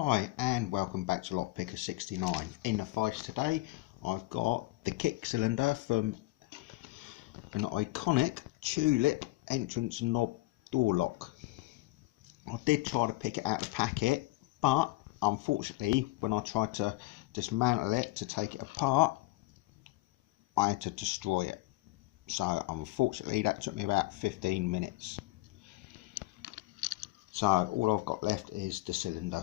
Hi and welcome back to Lockpicker 69. In the vise today I've got the kick cylinder from an Iconic tulip entrance knob door lock. I did try to pick it out of the packet, but unfortunately when I tried to dismantle it to take it apart I had to destroy it. So unfortunately that took me about 15 minutes. So all I've got left is the cylinder.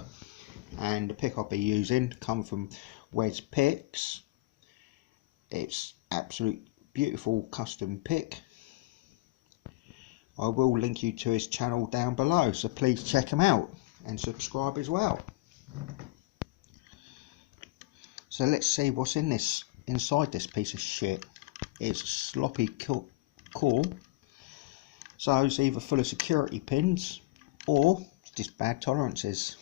And the pick I'll be using come from Wes Picks. It's absolute beautiful custom pick. I will link you to his channel down below, so please check him out and subscribe as well. So let's see what's inside this piece of shit. It's a sloppy core, so it's either full of security pins or just bad tolerances.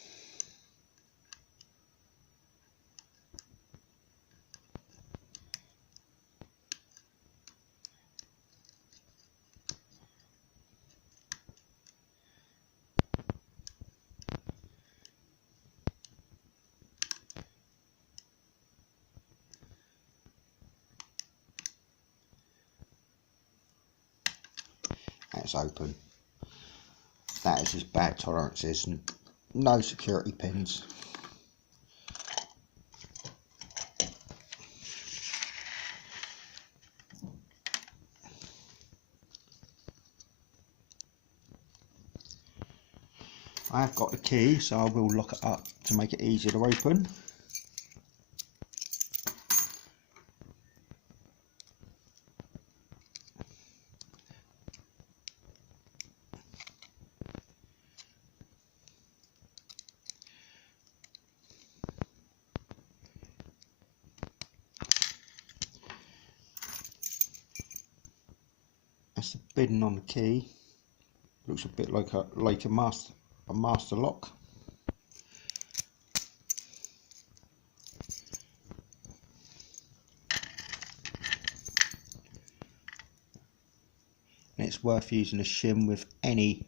That's open. That is just bad tolerances and no security pins. I have got the key, so I will lock it up to make it easier to open. That's the bidding on the key. Looks a bit like a master lock. And it's worth using a shim with any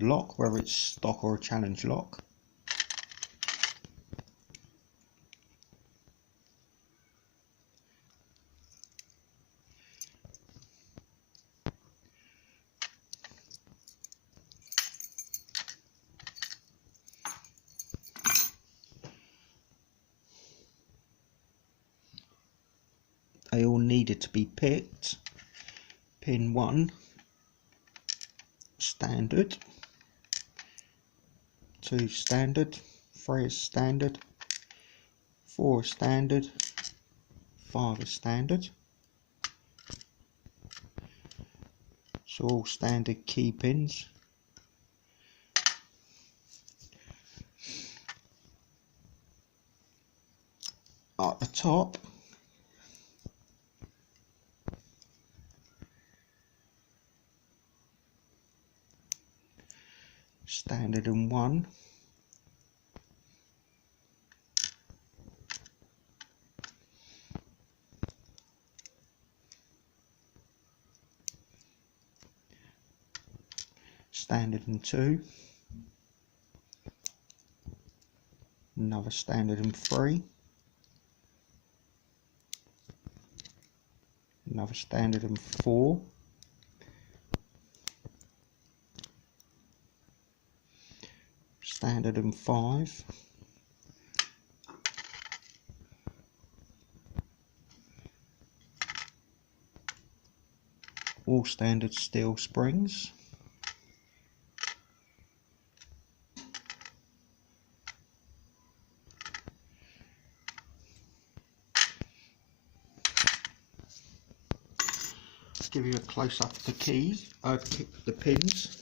lock, whether it's stock or a challenge lock. They all needed to be picked. Pin 1 standard, 2 standard, 3 is standard, 4 is standard, 5 is standard. So all standard key pins. At the top standard and 1, standard and 2, another standard and 3, another standard and 4, standard and 5, all standard steel springs, give you a close up of the keys, the pins.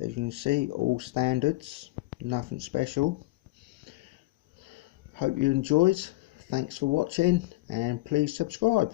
As you can see, all standards, nothing special. Hope you enjoyed. Thanks for watching and please subscribe.